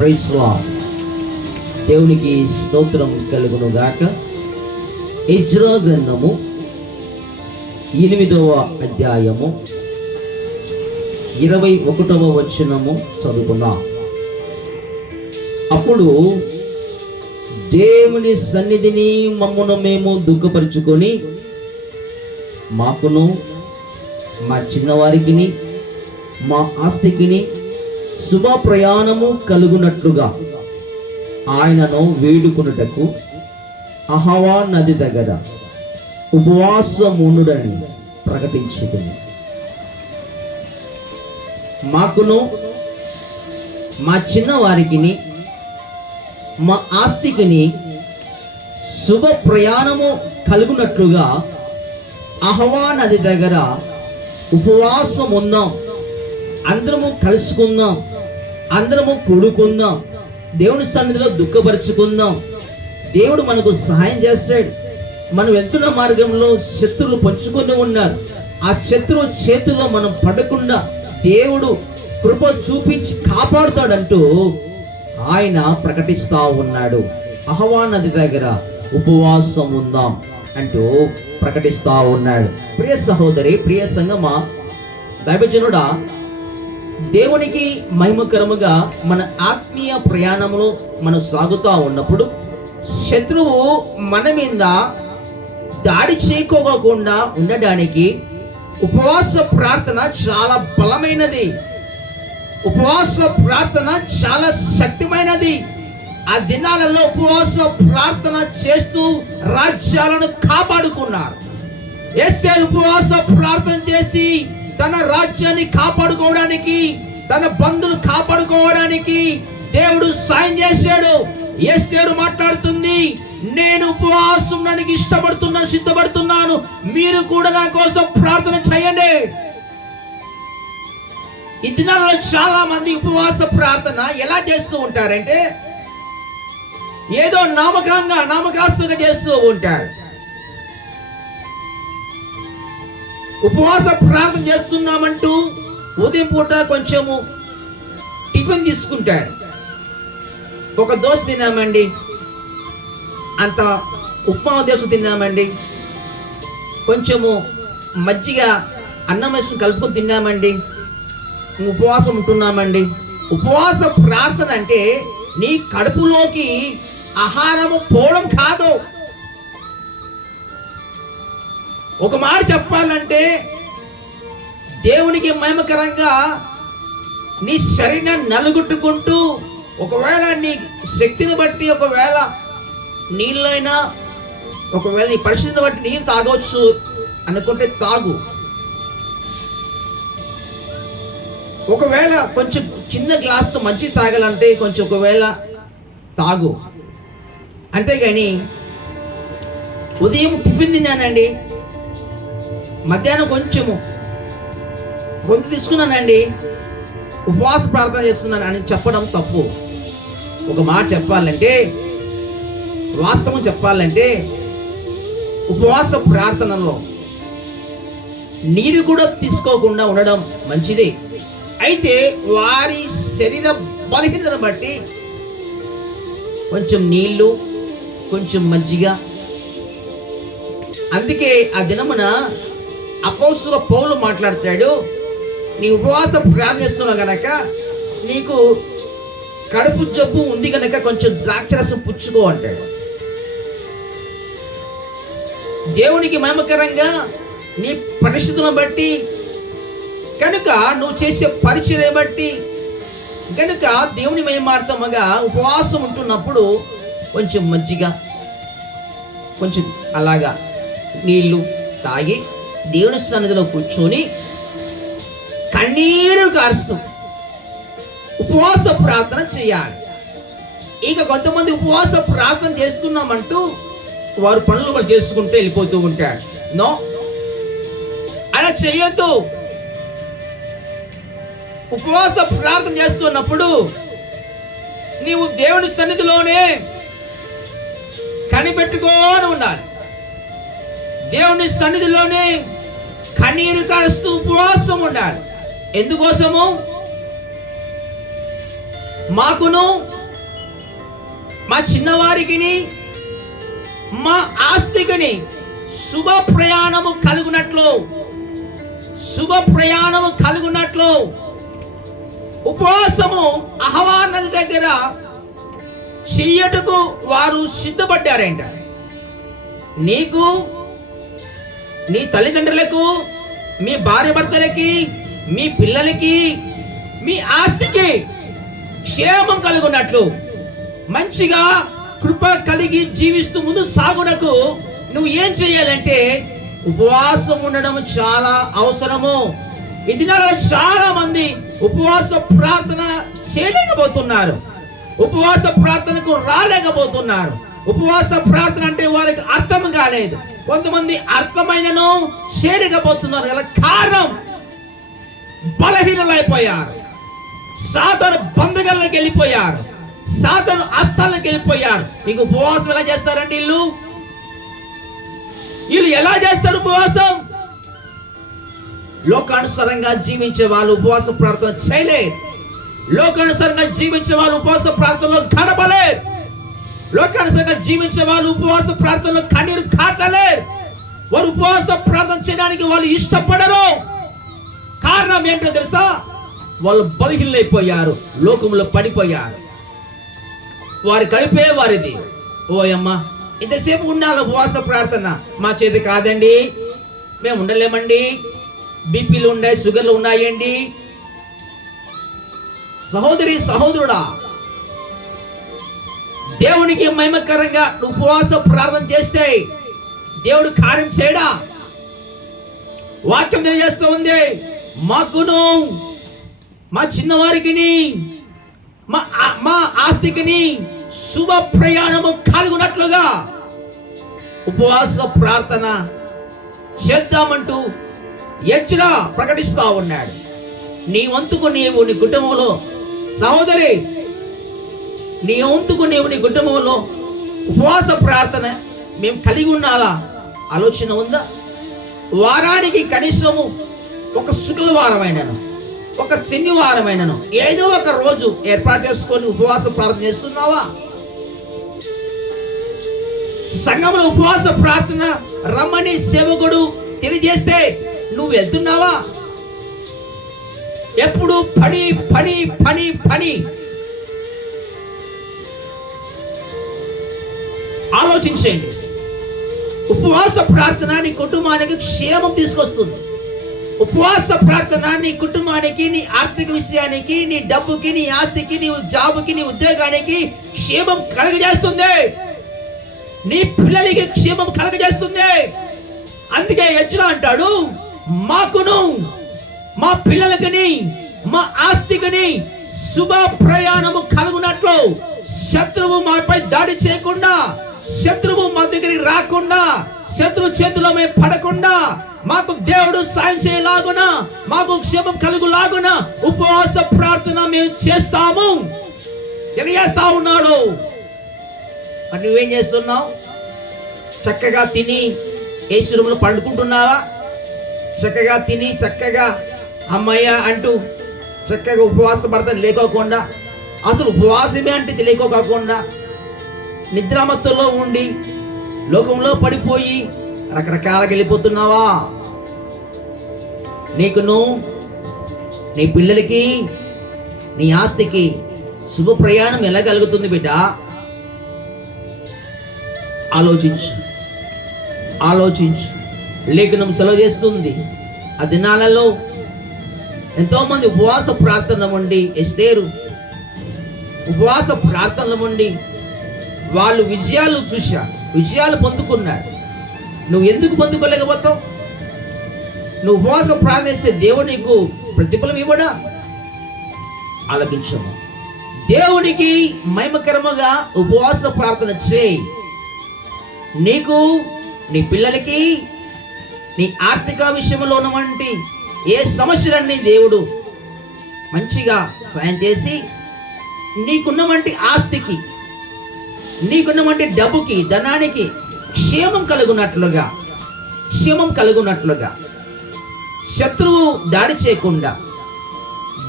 Price దేవునికి స్తోత్రం కలుగును గాక ఇజ్రా గ్రంథము ఎనిమిదవ అధ్యాయము ఇరవై ఒకటవ వచనము చదువుకున్నాం అప్పుడు దేవుని సన్నిధిని మమ్మను మేము దుఃఖపరుచుకొని మాకును మా చిన్నవారికిని మా ఆస్తికిని శుభ ప్రయాణము కలుగునట్లుగా ఆయనను వేడుకొనుటకు అహవా నది దగ్గర ఉపవాసమునుడని ప్రకటించుకుంది మాకును మా చిన్నవారికిని మా ఆస్తికిని శుభ ప్రయాణము కలుగునట్లుగా అహవా నది దగ్గర ఉపవాసం ఉందాం అందరము కలుసుకుందాం అందరము కూడుకుందాం దేవుని సన్నిధిలో దుఃఖపరుచుకుందాం. దేవుడు మనకు సహాయం చేస్తాడు. మనం వెళ్తున్న మార్గంలో శత్రువులు పంచుకొని ఉన్నారు. ఆ శత్రువు చేతిలో మనం పడకుండా దేవుడు కృప చూపించి కాపాడుతాడంటూ ఆయన ప్రకటిస్తా ఉన్నాడు. అహవా నది దగ్గర ఉపవాసం ఉందాం అంటూ ప్రకటిస్తా ఉన్నాడు. ప్రియ సహోదరి ప్రియ సంగమ దైవజనుడా దేవునికి మహిమకరముగా మన ఆత్మీయ ప్రయాణంలో మనం సాగుతూ ఉన్నప్పుడు శత్రువు మన మీద దాడి చేయకోకుండా ఉండడానికి ఉపవాస ప్రార్థన చాలా బలమైనది. ఉపవాస ప్రార్థన చాలా శక్తిమైనది. ఆ దినాలలో ఉపవాస ప్రార్థన చేస్తూ రాజ్యాలను కాపాడుకున్నారు. ఎస్తే ఉపవాస ప్రార్థన చేసి తన రాజ్యాన్ని కాపాడుకోవడానికి తన బంధును కాపాడుకోవడానికి దేవుడు సాయం చేశాడు. ఎస్ఏరు మాట్లాడుతుంది నేను ఉపవాసం ఉండడానికి ఇష్టపడుతున్నాను సిద్ధపడుతున్నాను. మీరు కూడా నా కోసం ప్రార్థన చేయండి. ఈ దినాలలో చాలా మంది ఉపవాస ప్రార్థన ఎలా చేస్తూ ఉంటారంటే ఏదో నామకంగా నామకాస్తుగా చేస్తూ ఉంటారు. ఉపవాస ప్రార్థన చేస్తున్నామంటూ ఉదయం పూట కొంచెము టిఫిన్ తీసుకుంటాడు ఒక దోశ తిన్నామండి. అంత ఉప్మా దోశ తిన్నామండి. కొంచెము మజ్జిగ అన్నం వేసుకుని కలుపుకొని తిన్నామండి. ఉపవాసం ఉంటున్నామండి. ఉపవాస ప్రార్థన అంటే నీ కడుపులోకి ఆహారము పోవడం కాదు. ఒక మాట చెప్పాలంటే దేవునికి మహిమకరంగా నీ శరీరాన్ని నలుగుట్టుకుంటూ ఒకవేళ నీ శక్తిని బట్టి ఒకవేళ నీళ్ళైనా ఒకవేళ నీ పరిస్థితిని బట్టి నీళ్ళు తాగవచ్చు అనుకుంటే తాగు. ఒకవేళ కొంచెం చిన్న గ్లాస్తో మంచి తాగాలంటే కొంచెం ఒకవేళ తాగు. అంతేగాని ఉదయం టిఫిన్ తిన్నానండి. మధ్యాహ్నం కొంచెము కొంత తీసుకున్నానండి. ఉపవాస ప్రార్థన చేస్తున్నాను అని చెప్పడం తప్పు. ఒక మాట చెప్పాలంటే వాస్తవం చెప్పాలంటే ఉపవాస ప్రార్థనలో నీరు కూడా తీసుకోకుండా ఉండడం మంచిది. అయితే వారి శరీర బలహీనతను బట్టి కొంచెం నీళ్ళు కొంచెం మజ్జిగ. అందుకే ఆ దినమున అపోసుల పౌలు మాట్లాడతాడు నీ ఉపవాస ప్రార్థిస్తున్నావు గనక నీకు కడుపు జబ్బు ఉంది గనక కొంచెం ద్రాక్షరసం పుచ్చుకో అంటాడు. దేవునికి మహిమకరంగా నీ పరిస్థితులను బట్టి కనుక నువ్వు చేసే పరిచయం బట్టి కనుక దేవుని మహిమార్థముగా ఉపవాసం ఉంటున్నప్పుడు కొంచెం మజ్జిగ కొంచెం అలాగా నీళ్ళు తాగి దేవుని సన్నిధిలో కూర్చొని కన్నీరు కారుస్తూ ఉపవాస ప్రార్థన చేయాలి. ఇక కొంతమంది ఉపవాస ప్రార్థన చేస్తున్నామంటూ వారు పనులు వాళ్ళు చేసుకుంటూ వెళ్ళిపోతూ ఉంటాడు నో. అలా చేయొద్దు. ఉపవాస ప్రార్థన చేస్తున్నప్పుడు నీవు దేవుని సన్నిధిలోనే కనిపెట్టుకోని ఉండాలి. దేవుని సన్నిధిలోనే కన్నీరు కరుస్తూ ఉపవాసం ఉండాలి. ఎందుకోసము? మాకును మా చిన్నవారికిని మా ఆస్తికిని శుభ ప్రయాణము కలుగునట్లు శుభ ప్రయాణము కలుగునట్లు ఉపవాసము అహవానల దగ్గర చెయ్యటకు వారు సిద్ధపడ్డారంట. నీకు నీ తల్లిదండ్రులకు మీ భార్య భర్తలకి మీ పిల్లలకి మీ ఆస్తికి క్షేమం కలుగున్నట్లు మంచిగా కృప కలిగి జీవిస్తూ ముందు సాగునకు నువ్వు ఏం చేయాలంటే ఉపవాసం ఉండడం చాలా అవసరము. ఈ దినాలలో చాలా మంది ఉపవాస ప్రార్థన చేయలేకపోతున్నారు. ఉపవాస ప్రార్థనకు రాలేకపోతున్నారు. ఉపవాస ప్రార్థన అంటే వారికి అర్థం కాలేదు. కొంతమంది అర్థమైనను చేయలేకపోతున్నారు గల కారణం బలహీనలైపోయారు. సాతను బంధుగల్లోకి వెళ్ళిపోయారు. సాతను అస్తాలకు వెళ్ళిపోయారు. ఇంక ఉపవాసం ఎలా చేస్తారండి వీళ్ళు? వీళ్ళు ఎలా చేస్తారు ఉపవాసం? లోకానుసారంగా జీవించే వాళ్ళు ఉపవాస ప్రార్థన చేయలేరు. లోకానుసారంగా జీవించే వాళ్ళు ఉపవాస ప్రార్థనలో గడపలేరు. లోకానుసంగా జీవించే వాళ్ళు ఉపవాస ప్రార్థనలు కన్నీరు కాచలేరు. వారు ఉపవాస ప్రార్థన చేయడానికి వాళ్ళు ఇష్టపడరు. కారణం ఏంటో తెలుసా? వాళ్ళు బలహీనైపోయారు లోకంలో పడిపోయారు. వారి కలిపే వారిది. ఓయమ్మ ఇంతసేపు ఉండాలి ఉపవాస ప్రార్థన. మా చేతి కాదండి. మేము ఉండలేమండి. బీపీలు ఉన్నాయి షుగర్లు ఉన్నాయండి. సహోదరి సహోదరుడా దేవునికి మహిమకరంగా నువ్వు ఉపవాస ప్రార్థన చేస్తే దేవుడు కార్యం చేయడా? వాక్యం తెలియజేస్తూ ఉంది. మాకును మా చిన్నవారికిని మా మా ఆస్తికిని శుభ ప్రయాణము కలుగునట్లుగా ఉపవాస ప్రార్థన చేద్దామంటూ హెచ్చర ప్రకటిస్తూ ఉన్నాడు. నీ వంతుకు నీవు నీ కుటుంబంలో సహోదరి నీ వంతుకు నీవు నీ కుటుంబంలో ఉపవాస ప్రార్థన మేము కలిగి ఉండాలా ఆలోచన ఉందా? వారానికి కనీసము ఒక శుక్రవారమైనను ఒక శనివారమైనను ఏదో ఒక రోజు ఏర్పాటు చేసుకొని ఉపవాస ప్రార్థన చేస్తున్నావా? సంఘంలో ఉపవాస ప్రార్థన రమ్మని సేవకుడు తెలియజేస్తే నువ్వు వెళ్తున్నావా? ఎప్పుడు పని పని పని పని ఆలోచించండి ఉపవాస ప్రార్థన నీ కుటుంబానికి క్షేమం తీసుకొస్తుంది. ఉపవాస ప్రార్థన నీ కుటుంబానికి నీ ఆర్థిక విషయానికి నీ డబ్బుకి నీ ఆస్తికి నీ జాబుకి నీ ఉద్యోగానికి క్షేమం కలుగజేస్తుంది. నీ పిల్లలకి క్షేమం కలుగజేస్తుంది. అందుకే యజ్ఞ అంటాడు మాకును మా పిల్లలకి మా ఆస్తికిని శుభ ప్రయాణము కలుగునట్లు శత్రువు మాపై దాడి చేయకుండా శత్రువు మా దగ్గరికి రాకుండా శత్రువు చేతిలో మేము పడకుండా మాకు దేవుడు సాయం చేయలాగున మాకు క్షేమం కలుగులాగున ఉపవాస ప్రార్థన మేము చేస్తాము. తెలియజేస్తా ఉన్నాడు. మరి నువ్వేం చేస్తున్నావు? చక్కగా తిని ఏసురుములు పండుకుంటున్నావా? చక్కగా తిని చక్కగా అమ్మయ్య అంటూ చక్కగా ఉపవాస ప్రార్థన లేకోకుండా. అసలు ఉపవాసమే అంటే తెలియకోకుండా. నిద్రామత్తుల్లో ఉండి లోకంలో పడిపోయి రకరకాలుగా వెళ్ళిపోతున్నావా? నీకు నువ్వు నీ పిల్లలకి నీ ఆస్తికి శుభ ప్రయాణం ఎలా కలుగుతుంది బిడ్డ? ఆలోచించు. ఆలోచించు. లేఖనం సెలవు చేస్తుంది. ఆ దినాలలో ఎంతోమంది ఉపవాస ప్రార్థన ఉండి ఎస్తేరు ఉపవాస ప్రార్థనలు ఉండి వాళ్ళు విజయాలు చూశారు విజయాలు పొందుకున్నారు. నువ్వు ఎందుకు పొందుకోలేకపోతావు? నువ్వు ఉపవాసం ప్రార్థిస్తే దేవుడు నీకు ప్రతిఫలం ఇవ్వడా? ఆలకించము దేవునికి మహిమకరముగా ఉపవాస ప్రార్థన చేయి. నీకు నీ పిల్లలకి నీ ఆర్థిక విషయంలో ఉన్నటువంటి ఏ సమస్యలన్నీ దేవుడు మంచిగా సాయం చేసి నీకున్నటువంటి ఆస్తికి నీకున్నటువంటి డబ్బుకి ధనానికి క్షేమం కలుగునట్లుగా క్షేమం కలుగునట్లుగా. శత్రువు దాడి చేయకుండా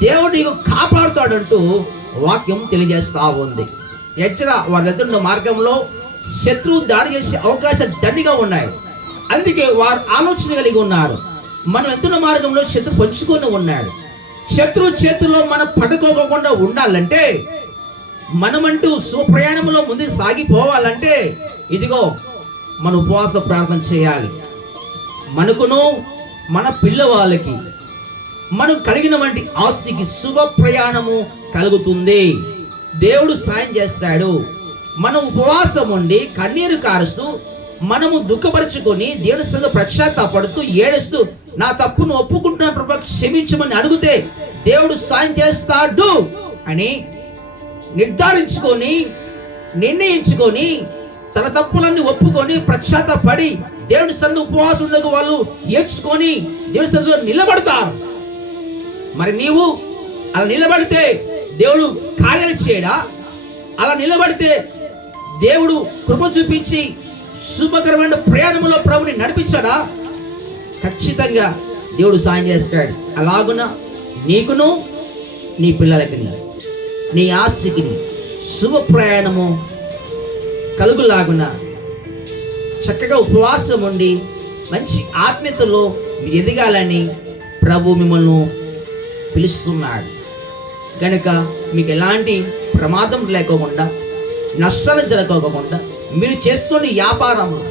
దేవుడు నీకు కాపాడుతాడంటూ వాక్యం తెలియజేస్తా ఉంది. హెచ్చర వారి మార్గంలో శత్రువు దాడి చేసే అవకాశం దండిగా ఉన్నాయి. అందుకే వారు ఆలోచన కలిగి ఉన్నారు. మనం ఎత్తున్న మార్గంలో శత్రు పంచుకొని ఉన్నాడు. శత్రువు చేతుల్లో మనం పడుకోకుండా ఉండాలంటే మనమంటూ స్వప్రయాణంలో ముందుకు సాగిపోవాలంటే ఇదిగో మన ఉపవాస ప్రార్థన చేయాలి. మనకును మన పిల్లవాళ్ళకి మనం కలిగిన వంటి ఆస్తికి శుభ ప్రయాణము కలుగుతుంది. దేవుడు సాయం చేస్తాడు. మనం ఉపవాసం ఉండి కన్నీరు కారుస్తూ మనము దుఃఖపరుచుకొని దేవుని సంగ పశ్చాత్తాపడుతూ ఏడుస్తూ నా తప్పును ఒప్పుకుంటున్నాను ప్రభా క్షమించమని అడిగితే దేవుడు సాయం చేస్తాడు అని నిర్ధారించుకొని నిర్ణయించుకొని తన తప్పులన్నీ ఒప్పుకొని ప్రఖ్యాతపడి దేవుని సన్ను ఉపవాసం ఉండకు వాళ్ళు ఏడ్చుకొని దేవుని సన్నిధిలో నిలబడతారు. మరి నీవు అలా నిలబడితే దేవుడు కార్యాలు చేయడా? అలా నిలబడితే దేవుడు కృప చూపించి శుభకరమైన ప్రయాణంలో ప్రభుని నడిపించాడా? ఖచ్చితంగా దేవుడు సాయం చేస్తాడు. అలాగున? నీకును నీ పిల్లలకి నీ ఆస్తికి శుభ ప్రయాణము కలుగులాగున చక్కగా ఉపవాసం ఉండి మంచి ఆత్మీయతలో ఎదగాలని ప్రభు మిమ్మల్ని పిలుస్తున్నాడు. కనుక మీకు ఎలాంటి ప్రమాదం లేకోకుండా నష్టాలు జరగకోకుండా మీరు చేస్తున్న వ్యాపారంలో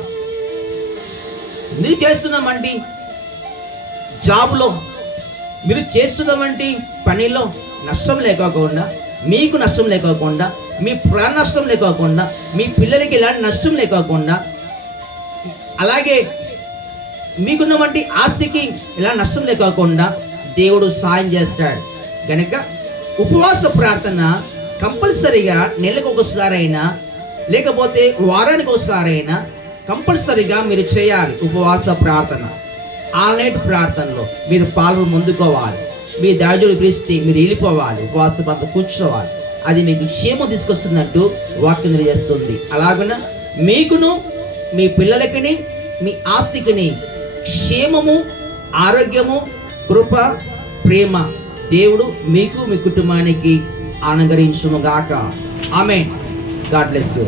మీరు చేస్తున్నామండి జాబ్లో మీరు చేస్తున్నామంటే పనిలో నష్టం లేకోకుండా మీకు నష్టం లేకోకుండా మీ ప్రాణ నష్టం లేకోకుండా మీ పిల్లలకి ఎలాంటి నష్టం లేకోకుండా అలాగే మీకున్నటువంటి ఆస్తికి ఎలా నష్టం లేకోకుండా దేవుడు సాయం చేస్తాడు. కనుక ఉపవాస ప్రార్థన కంపల్సరీగా నెలకు ఒకసారైనా లేకపోతే వారానికి ఒకసారైనా కంపల్సరీగా మీరు చేయాలి ఉపవాస ప్రార్థన. ఆన్లైన్ ప్రార్థనలో మీరు పాల్గొని ముందుకోవాలి. మీ దాజుడు పిలిస్తే మీరు వెళ్ళిపోవాలి ఉపవాస ప్రార్థన కూర్చోవాలి. అది మీకు క్షేమం తీసుకొస్తున్నట్టు వాక్యం తెలియజేస్తుంది. అలాగున మీకును మీ పిల్లలకిని మీ ఆస్తికిని క్షేమము ఆరోగ్యము కృప ప్రేమ దేవుడు మీకు మీ కుటుంబానికి అనుగ్రహించును గాక ఆమె గాడ్ బ్లెస్ యూ.